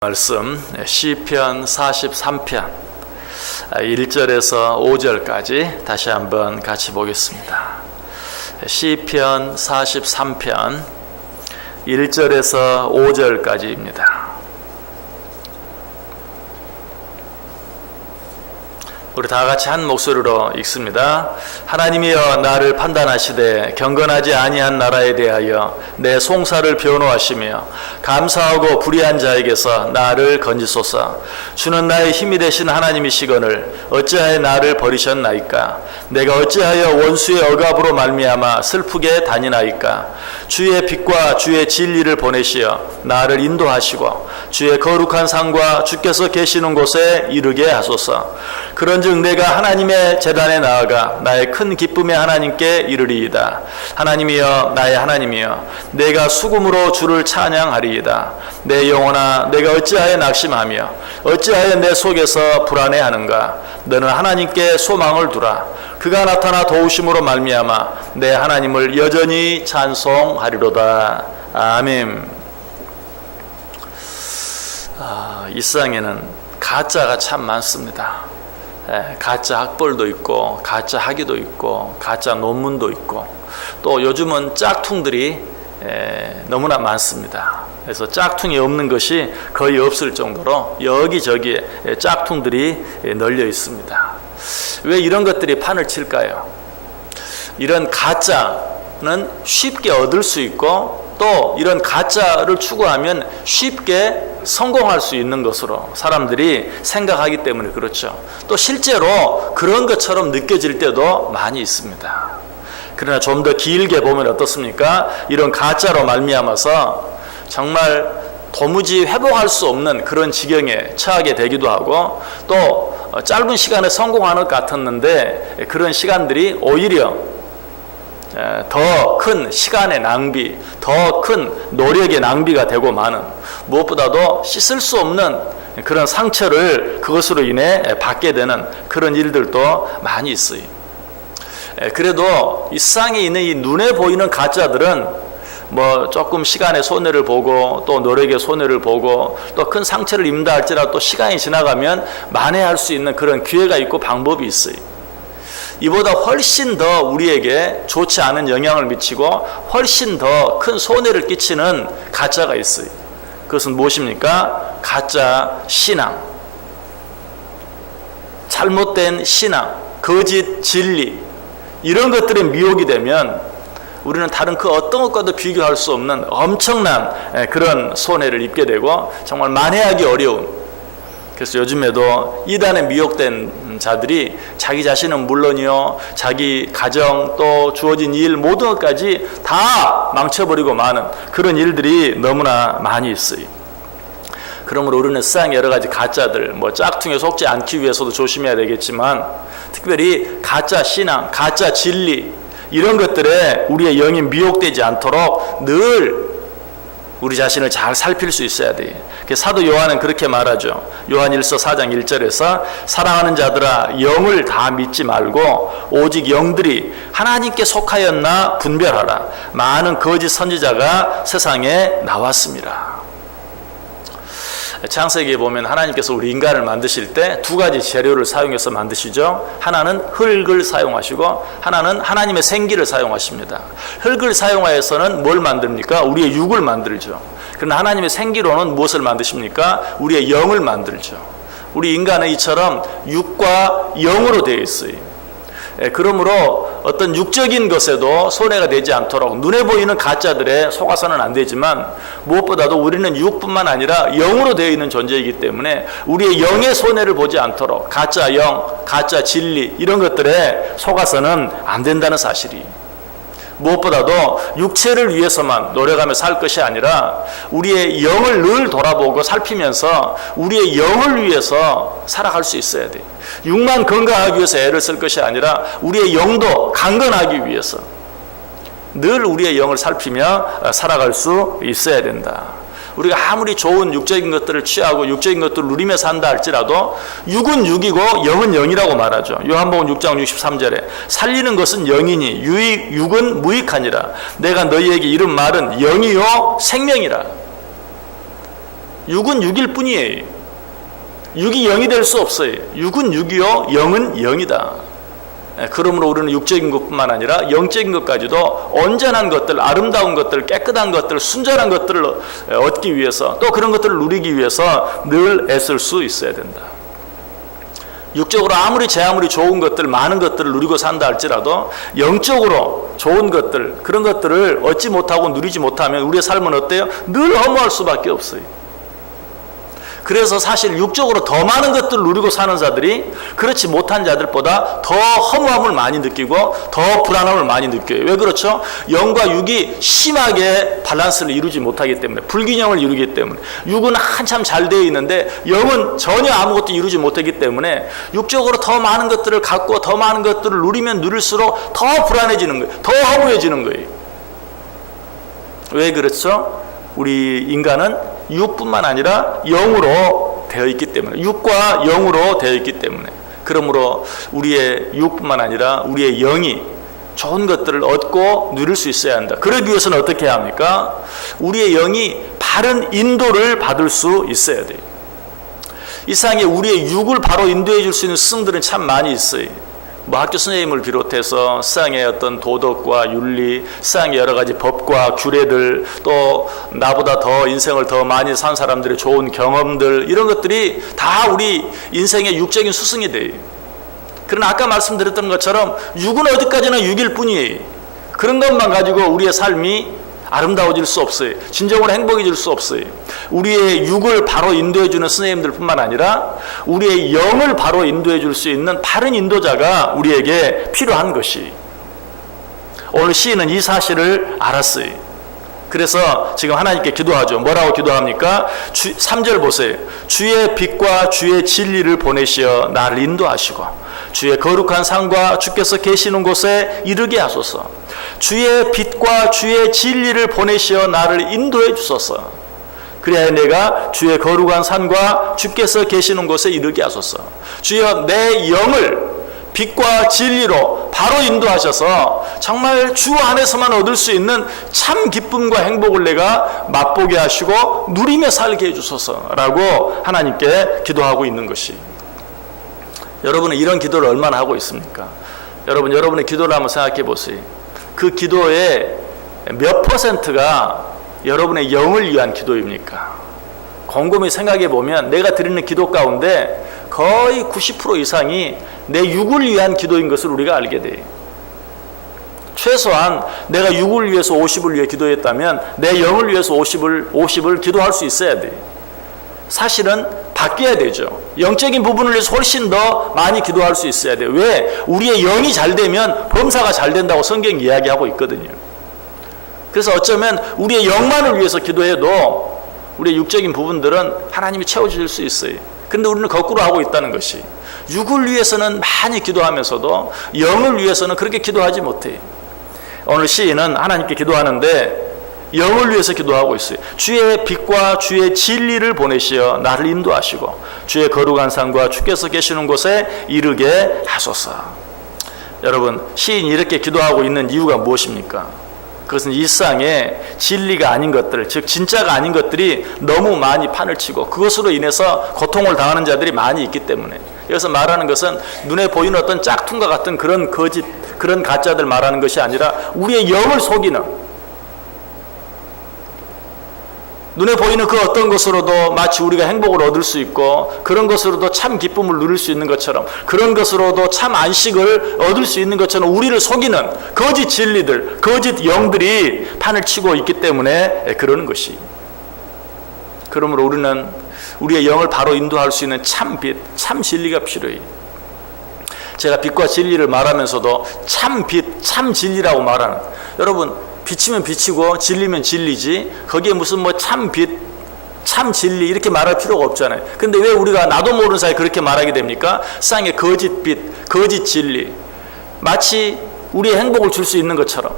말씀 시편 43편 1절에서 5절까지 다시 한번 같이 보겠습니다. 시편 43편 1절에서 5절까지입니다. 우리 다 같이 한 목소리로 읽습니다. 하나님이여 나를 판단하시되 경건하지 아니한 나라에 대하여 내 송사를 변호하시며 감사하고 불의한 자에게서 나를 건지소서. 주는 나의 힘이 되신 하나님이시거늘 어찌하여 나를 버리셨나이까. 내가 어찌하여 원수의 억압으로 말미암아 슬프게 다니나이까. 주의 빛과 주의 진리를 보내시어 나를 인도하시고 주의 거룩한 상과 주께서 계시는 곳에 이르게 하소서. 그런즉 내가 하나님의 제단에 나아가 나의 큰 기쁨의 하나님께 이르리이다. 하나님이여 나의 하나님이여 내가 수금으로 주를 찬양하리이다. 내 영혼아 내가 어찌하여 낙심하며 어찌하여 내 속에서 불안해하는가. 너는 하나님께 소망을 두라. 그가 나타나 도우심으로 말미암아 내 하나님을 여전히 찬송하리로다. 아멘. 이 세상에는 가짜가 참 많습니다. 가짜 학벌도 있고 가짜 학위도 있고 가짜 논문도 있고 또 요즘은 짝퉁들이 너무나 많습니다. 그래서 짝퉁이 없는 것이 거의 없을 정도로 여기저기에 짝퉁들이 널려 있습니다. 왜 이런 것들이 판을 칠까요? 이런 가짜는 쉽게 얻을 수 있고 또 이런 가짜를 추구하면 쉽게 성공할 수 있는 것으로 사람들이 생각하기 때문에 그렇죠. 또 실제로 그런 것처럼 느껴질 때도 많이 있습니다. 그러나 좀 더 길게 보면 어떻습니까? 이런 가짜로 말미암아서 정말 도무지 회복할 수 없는 그런 지경에 처하게 되기도 하고 또 짧은 시간에 성공하는 것 같았는데 그런 시간들이 오히려 더 큰 시간의 낭비, 더 큰 노력의 낭비가 되고 마는 무엇보다도 씻을 수 없는 그런 상처를 그것으로 인해 받게 되는 그런 일들도 많이 있어요. 그래도 이 세상에 있는 이 눈에 보이는 가짜들은 뭐 조금 시간의 손해를 보고 또 노력의 손해를 보고 또 큰 상처를 입는다 할지라도 또 시간이 지나가면 만회할 수 있는 그런 기회가 있고 방법이 있어요. 이보다 훨씬 더 우리에게 좋지 않은 영향을 미치고 훨씬 더 큰 손해를 끼치는 가짜가 있어요. 그것은 무엇입니까? 가짜 신앙, 잘못된 신앙, 거짓 진리 이런 것들에 미혹이 되면 우리는 다른 그 어떤 것과도 비교할 수 없는 엄청난 그런 손해를 입게 되고 정말 만회하기 어려운. 그래서 요즘에도 이단에 미혹된 자들이 자기 자신은 물론이요 자기 가정 또 주어진 일 모든 것까지 다 망쳐버리고 마는 그런 일들이 너무나 많이 있어요. 그러므로 우리는 세상의 여러 가지 가짜들 뭐 짝퉁에 속지 않기 위해서도 조심해야 되겠지만 특별히 가짜 신앙, 가짜 진리 이런 것들에 우리의 영이 미혹되지 않도록 늘 우리 자신을 잘 살필 수 있어야 돼요. 사도 요한은 그렇게 말하죠. 요한일서 4장 1절에서 사랑하는 자들아 영을 다 믿지 말고 오직 영들이 하나님께 속하였나 분별하라. 많은 거짓 선지자가 세상에 나왔습니다. 창세기에 보면 하나님께서 우리 인간을 만드실 때 두 가지 재료를 사용해서 만드시죠. 하나는 흙을 사용하시고 하나는 하나님의 생기를 사용하십니다. 흙을 사용하여서는 뭘 만듭니까? 우리의 육을 만들죠. 그러나 하나님의 생기로는 무엇을 만드십니까? 우리의 영을 만들죠. 우리 인간은 이처럼 육과 영으로 되어 있어요. 그러므로 어떤 육적인 것에도 손해가 되지 않도록 눈에 보이는 가짜들에 속아서는 안 되지만 무엇보다도 우리는 육뿐만 아니라 영으로 되어 있는 존재이기 때문에 우리의 영의 손해를 보지 않도록 가짜 영, 가짜 진리 이런 것들에 속아서는 안 된다는 사실이 무엇보다도 육체를 위해서만 노력하며 살 것이 아니라 우리의 영을 늘 돌아보고 살피면서 우리의 영을 위해서 살아갈 수 있어야 돼요. 육만 건강하기 위해서 애를 쓸 것이 아니라 우리의 영도 강건하기 위해서 늘 우리의 영을 살피며 살아갈 수 있어야 된다. 우리가 아무리 좋은 육적인 것들을 취하고 육적인 것들을 누리며 산다 할지라도 육은 육이고 영은 영이라고 말하죠. 요한복음 6장 63절에 살리는 것은 영이니 육은 무익하니라. 내가 너희에게 이른 말은 영이요 생명이라. 육은 육일 뿐이에요. 육이 영이 될 수 없어요. 육은 육이요, 영은 영이다. 그러므로 우리는 육적인 것뿐만 아니라 영적인 것까지도 온전한 것들, 아름다운 것들, 깨끗한 것들, 순전한 것들을 얻기 위해서, 또 그런 것들을 누리기 위해서 늘 애쓸 수 있어야 된다. 육적으로 아무리 제 아무리 좋은 것들, 많은 것들을 누리고 산다 할지라도 영적으로 좋은 것들, 그런 것들을 얻지 못하고 누리지 못하면 우리의 삶은 어때요? 늘 허무할 수밖에 없어요. 그래서 사실 육적으로 더 많은 것들을 누리고 사는 자들이 그렇지 못한 자들보다 더 허무함을 많이 느끼고 더 불안함을 많이 느껴요. 왜 그렇죠? 영과 육이 심하게 밸런스를 이루지 못하기 때문에, 불균형을 이루기 때문에. 육은 한참 잘 되어 있는데 영은 전혀 아무것도 이루지 못하기 때문에 육적으로 더 많은 것들을 갖고 더 많은 것들을 누리면 누릴수록 더 불안해지는 거예요. 더 허무해지는 거예요. 왜 그렇죠? 우리 인간은 육뿐만 아니라 영으로 되어 있기 때문에, 육과 영으로 되어 있기 때문에, 그러므로 우리의 육뿐만 아니라 우리의 영이 좋은 것들을 얻고 누릴 수 있어야 한다. 그러기 위해서는 어떻게 해야 합니까? 우리의 영이 바른 인도를 받을 수 있어야 돼요. 이 세상에 우리의 육을 바로 인도해 줄 수 있는 스승들은 참 많이 있어요. 뭐 학교 선생님을 비롯해서 세상의 어떤 도덕과 윤리, 세상의 여러 가지 법과 규례들, 또 나보다 더 인생을 더 많이 산 사람들의 좋은 경험들, 이런 것들이 다 우리 인생의 육적인 스승이 돼요. 그러나 아까 말씀드렸던 것처럼 육은 어디까지나 육일 뿐이에요. 그런 것만 가지고 우리의 삶이 아름다워질 수 없어요. 진정으로 행복해질 수 없어요. 우리의 육을 바로 인도해 주는 선생님들 뿐만 아니라 우리의 영을 바로 인도해 줄 수 있는 바른 인도자가 우리에게 필요한 것이. 오늘 시인은 이 사실을 알았어요. 그래서 지금 하나님께 기도하죠. 뭐라고 기도합니까? 3절 보세요. 주의 빛과 주의 진리를 보내시어 나를 인도하시고 주의 거룩한 산과 주께서 계시는 곳에 이르게 하소서. 주의 빛과 주의 진리를 보내시어 나를 인도해 주소서. 그래야 내가 주의 거룩한 산과 주께서 계시는 곳에 이르게 하소서. 주여 내 영을 빛과 진리로 바로 인도하셔서 정말 주 안에서만 얻을 수 있는 참 기쁨과 행복을 내가 맛보게 하시고 누리며 살게 해주소서라고 하나님께 기도하고 있는 것이. 여러분은 이런 기도를 얼마나 하고 있습니까? 여러분의 기도를 한번 생각해 보세요. 그 기도의 몇 %가 여러분의 영을 위한 기도입니까? 곰곰이 생각해 보면 내가 드리는 기도 가운데 거의 90% 이상이 내 육을 위한 기도인 것을 우리가 알게 돼요. 최소한 내가 육을 위해서 50을 위해 기도했다면 내 영을 위해서 50을 기도할 수 있어야 돼요. 사실은 바뀌어야 되죠. 영적인 부분을 위해서 훨씬 더 많이 기도할 수 있어야 돼요. 왜? 우리의 영이 잘 되면 범사가 잘 된다고 성경이 이야기하고 있거든요. 그래서 어쩌면 우리의 영만을 위해서 기도해도 우리의 육적인 부분들은 하나님이 채워주실 수 있어요. 그런데 우리는 거꾸로 하고 있다는 것이, 육을 위해서는 많이 기도하면서도 영을 위해서는 그렇게 기도하지 못해요. 오늘 시인은 하나님께 기도하는데 영을 위해서 기도하고 있어요. 주의 빛과 주의 진리를 보내시어 나를 인도하시고 주의 거룩한 산과 주께서 계시는 곳에 이르게 하소서. 여러분, 시인이 이렇게 기도하고 있는 이유가 무엇입니까? 그것은 이 세상에 진리가 아닌 것들, 즉 진짜가 아닌 것들이 너무 많이 판을 치고 그것으로 인해서 고통을 당하는 자들이 많이 있기 때문에. 여기서 말하는 것은 눈에 보이는 어떤 짝퉁과 같은 그런 거짓, 그런 가짜들 말하는 것이 아니라 우리의 영을 속이는, 눈에 보이는 그 어떤 것으로도 마치 우리가 행복을 얻을 수 있고 그런 것으로도 참 기쁨을 누릴 수 있는 것처럼, 그런 것으로도 참 안식을 얻을 수 있는 것처럼 우리를 속이는 거짓 진리들, 거짓 영들이 판을 치고 있기 때문에 그러는 것이. 그러므로 우리는 우리의 영을 바로 인도할 수 있는 참 빛, 참 진리가 필요해요. 제가 빛과 진리를 말하면서도 참 빛, 참 진리라고 말하는, 여러분, 빛이면 빛이고 진리면 진리지 거기에 무슨 뭐 참 빛, 참 진리 이렇게 말할 필요가 없잖아요. 근데 왜 우리가 나도 모르는 사이에 그렇게 말하게 됩니까? 세상에 거짓 빛, 거짓 진리, 마치 우리의 행복을 줄 수 있는 것처럼,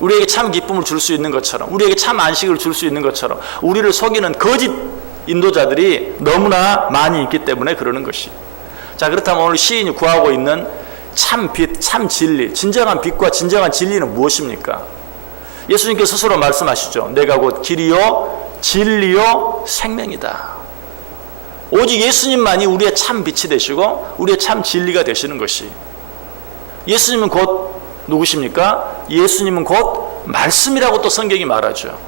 우리에게 참 기쁨을 줄 수 있는 것처럼, 우리에게 참 안식을 줄 수 있는 것처럼 우리를 속이는 거짓 인도자들이 너무나 많이 있기 때문에 그러는 것이. 자, 그렇다면 오늘 시인이 구하고 있는 참 빛, 참 진리, 진정한 빛과 진정한 진리는 무엇입니까? 예수님께서 스스로 말씀하시죠. 내가 곧 길이요 진리요 생명이다. 오직 예수님만이 우리의 참 빛이 되시고 우리의 참 진리가 되시는 것이. 예수님은 곧 누구십니까? 예수님은 곧 말씀이라고 또 성경이 말하죠.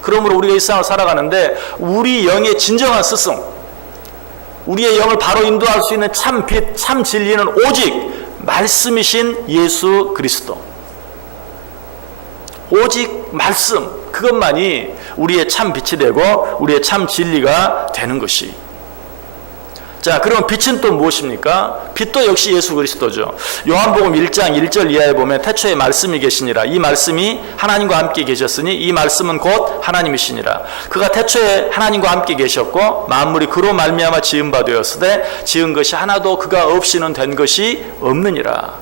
그러므로 우리가 이 세상을 살아가는데 우리 영의 진정한 스승, 우리의 영을 바로 인도할 수 있는 참 빛, 참 진리는 오직 말씀이신 예수 그리스도. 오직 말씀, 그것만이 우리의 참 빛이 되고 우리의 참 진리가 되는 것이. 자, 그럼 빛은 또 무엇입니까? 빛도 역시 예수 그리스도죠. 요한복음 1장 1절 이하에 보면 태초에 말씀이 계시니라. 이 말씀이 하나님과 함께 계셨으니 이 말씀은 곧 하나님이시니라. 그가 태초에 하나님과 함께 계셨고 만물이 그로 말미암아 지은 바 되었으되 지은 것이 하나도 그가 없이는 된 것이 없느니라.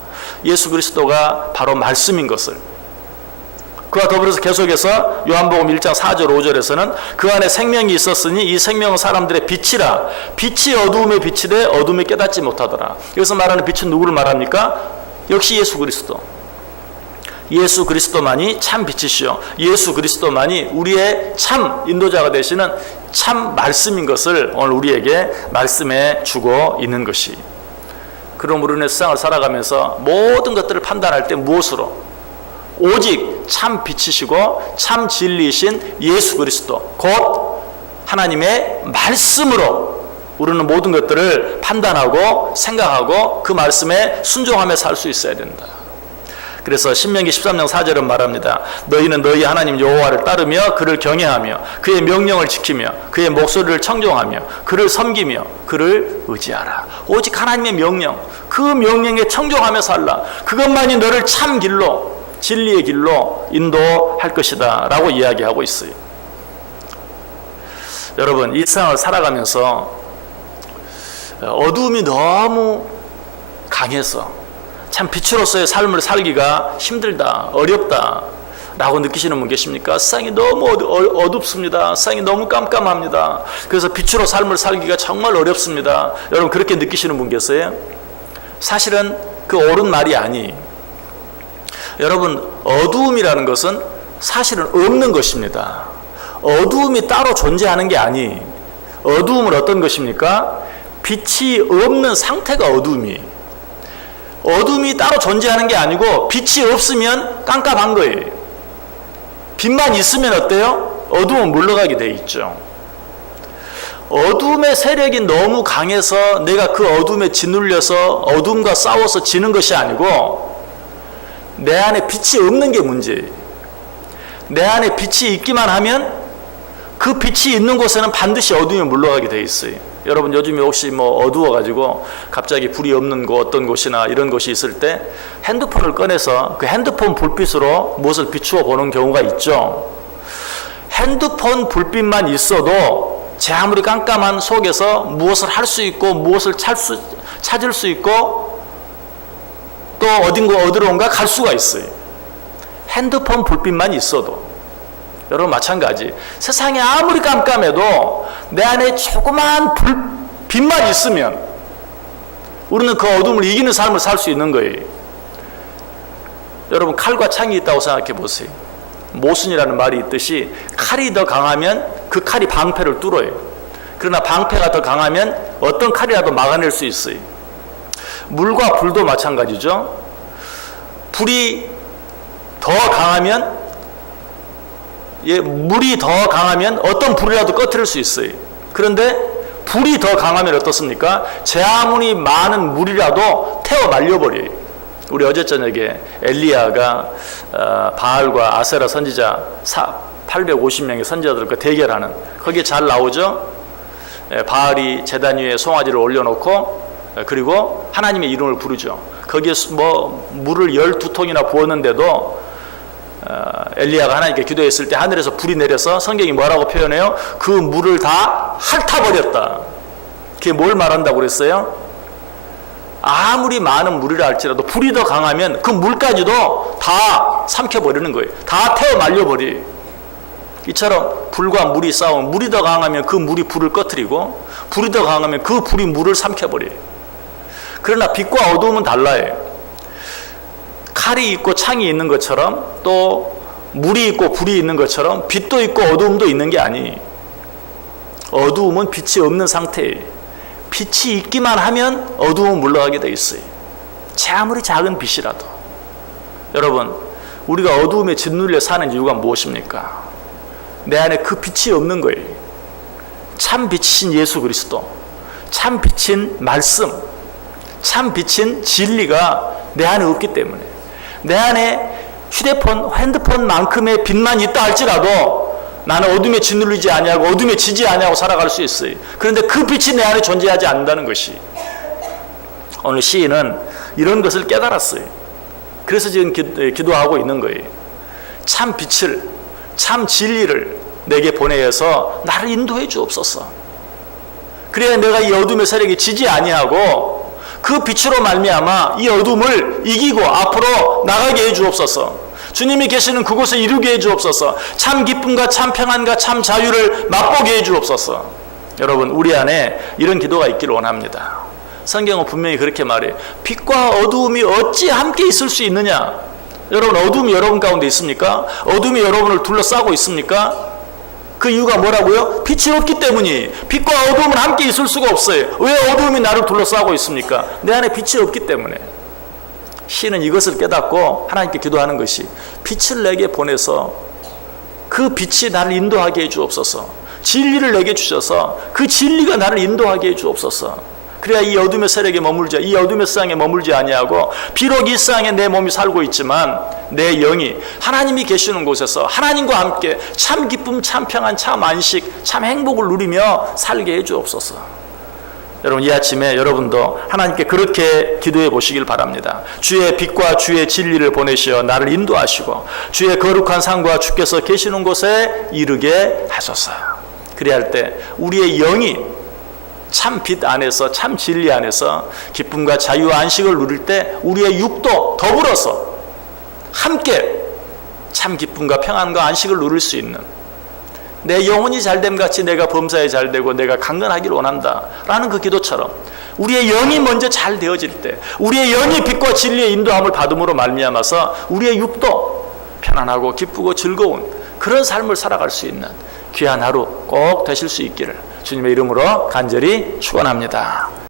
예수 그리스도가 바로 말씀인 것을. 그와 더불어서 계속해서 요한복음 1장 4절 5절에서는 그 안에 생명이 있었으니 이 생명은 사람들의 빛이라. 빛이 어두움에 비치되 어둠에 깨닫지 못하더라. 여기서 말하는 빛은 누구를 말합니까? 역시 예수 그리스도. 예수 그리스도만이 참 빛이시요 예수 그리스도만이 우리의 참 인도자가 되시는 참 말씀인 것을 오늘 우리에게 말씀해 주고 있는 것이. 그러므로 우리는 세상을 살아가면서 모든 것들을 판단할 때 무엇으로? 오직 참 빛이시고 참 진리이신 예수 그리스도, 곧 하나님의 말씀으로 우리는 모든 것들을 판단하고 생각하고 그 말씀에 순종하며 살 수 있어야 된다. 그래서 신명기 13장 4절은 말합니다. 너희는 너희 하나님 여호와를 따르며 그를 경외하며 그의 명령을 지키며 그의 목소리를 청종하며 그를 섬기며 그를 의지하라. 오직 하나님의 명령, 그 명령에 청종하며 살라. 그것만이 너를 참 길로, 진리의 길로 인도할 것이다 라고 이야기하고 있어요. 여러분, 이 세상을 살아가면서 어두움이 너무 강해서 참 빛으로서의 삶을 살기가 힘들다, 어렵다 라고 느끼시는 분 계십니까? 세상이 너무 어둡습니다. 세상이 너무 깜깜합니다. 그래서 빛으로 삶을 살기가 정말 어렵습니다. 여러분, 그렇게 느끼시는 분 계세요? 사실은 그 옳은 말이 아니에요. 여러분, 어두움이라는 것은 사실은 없는 것입니다. 어두움이 따로 존재하는 게 아니에요. 어두움은 어떤 것입니까? 빛이 없는 상태가 어두움이에요. 어둠이 따로 존재하는 게 아니고 빛이 없으면 깜깜한 거예요. 빛만 있으면 어때요? 어두움은 물러가게 돼 있죠. 어둠의 세력이 너무 강해서 내가 그 어둠에 짓눌려서 어둠과 싸워서 지는 것이 아니고 내 안에 빛이 없는 게 문제예요. 내 안에 빛이 있기만 하면 그 빛이 있는 곳에는 반드시 어둠이 물러가게 돼 있어요. 여러분, 요즘에 혹시 뭐 어두워가지고 갑자기 불이 없는 곳, 어떤 곳이나 이런 곳이 있을 때 핸드폰을 꺼내서 그 핸드폰 불빛으로 무엇을 비추어 보는 경우가 있죠. 핸드폰 불빛만 있어도 제 아무리 깜깜한 속에서 무엇을 할 수 있고 무엇을 찾을 수 있고 또 어디론가 갈 수가 있어요. 핸드폰 불빛만 있어도. 여러분, 마찬가지. 세상이 아무리 깜깜해도 내 안에 조그만 빛만 있으면 우리는 그 어둠을 이기는 삶을 살 수 있는 거예요. 여러분, 칼과 창이 있다고 생각해 보세요. 모순이라는 말이 있듯이 칼이 더 강하면 그 칼이 방패를 뚫어요. 그러나 방패가 더 강하면 어떤 칼이라도 막아낼 수 있어요. 물과 불도 마찬가지죠. 불이 더 강하면, 물이 더 강하면 어떤 불이라도 꺼뜨릴 수 있어요. 그런데 불이 더 강하면 어떻습니까? 제 아무리 많은 물이라도 태워 말려버려요. 우리 어제 저녁에 엘리야가 바알과 아세라 선지자 850명의 선지자들과 대결하는, 거기에 잘 나오죠. 바알이 제단 위에 송아지를 올려놓고 그리고 하나님의 이름을 부르죠. 거기에 뭐 물을 12통이나 부었는데도 엘리야가 하나님께 기도했을 때 하늘에서 불이 내려서 성경이 뭐라고 표현해요? 그 물을 다 핥아버렸다. 그게 뭘 말한다고 그랬어요? 아무리 많은 물이라 할지라도 불이 더 강하면 그 물까지도 다 삼켜버리는 거예요. 다 태워 말려버려요. 이처럼 불과 물이 싸우면 물이 더 강하면 그 물이 불을 꺼뜨리고 불이 더 강하면 그 불이 물을 삼켜버려요. 그러나 빛과 어두움은 달라요. 칼이 있고 창이 있는 것처럼 또 물이 있고 불이 있는 것처럼 빛도 있고 어두움도 있는 게 아니에요. 어두움은 빛이 없는 상태예요. 빛이 있기만 하면 어두움은 물러가게 돼 있어요. 아무리 작은 빛이라도. 여러분, 우리가 어두움에 짓눌려 사는 이유가 무엇입니까? 내 안에 그 빛이 없는 거예요. 참 빛이신 예수 그리스도, 참 빛인 말씀, 참 빛인 진리가 내 안에 없기 때문에, 내 안에 핸드폰만큼의 빛만 있다 할지라도 나는 어둠에 짓눌리지 아니하고 어둠에 지지 아니하고 살아갈 수 있어요. 그런데 그 빛이 내 안에 존재하지 않는다는 것이, 오늘 시인은 이런 것을 깨달았어요. 그래서 지금 기도하고 있는 거예요. 참 빛을, 참 진리를 내게 보내어서 나를 인도해 주옵소서. 그래야 내가 이 어둠의 세력에 지지 아니하고 그 빛으로 말미암아 이 어둠을 이기고 앞으로 나가게 해 주옵소서. 주님이 계시는 그곳에 이루게 해 주옵소서. 참 기쁨과 참 평안과 참 자유를 맛보게 해 주옵소서. 여러분, 우리 안에 이런 기도가 있기를 원합니다. 성경은 분명히 그렇게 말해요. 빛과 어두움이 어찌 함께 있을 수 있느냐? 여러분, 어둠이 여러분 가운데 있습니까? 어둠이 여러분을 둘러싸고 있습니까? 그 이유가 뭐라고요? 빛이 없기 때문이. 빛과 어둠은 함께 있을 수가 없어요. 왜 어둠이 나를 둘러싸고 있습니까? 내 안에 빛이 없기 때문에. 시는 이것을 깨닫고 하나님께 기도하는 것이, 빛을 내게 보내서 그 빛이 나를 인도하게 해 주옵소서. 진리를 내게 주셔서 그 진리가 나를 인도하게 해 주옵소서. 그래야 이 어둠의 세력에 머물지, 이 어둠의 세상에 머물지 아니하고, 비록 이 세상에 내 몸이 살고 있지만 내 영이 하나님이 계시는 곳에서 하나님과 함께 참 기쁨, 참 평안, 참 안식, 참 행복을 누리며 살게 해 주옵소서. 여러분, 이 아침에 여러분도 하나님께 그렇게 기도해 보시길 바랍니다. 주의 빛과 주의 진리를 보내시어 나를 인도하시고 주의 거룩한 상과 주께서 계시는 곳에 이르게 하소서. 그래야 할 때 우리의 영이 참 빛 안에서, 참 진리 안에서 기쁨과 자유와 안식을 누릴 때 우리의 육도 더불어서 함께 참 기쁨과 평안과 안식을 누릴 수 있는, 내 영혼이 잘됨 같이 내가 범사에 잘되고 내가 강건하기를 원한다 라는 그 기도처럼 우리의 영이 먼저 잘 되어질 때, 우리의 영이 빛과 진리의 인도함을 받음으로 말미암아서 우리의 육도 편안하고 기쁘고 즐거운 그런 삶을 살아갈 수 있는 귀한 하루 꼭 되실 수 있기를 주님의 이름으로 간절히 축원합니다.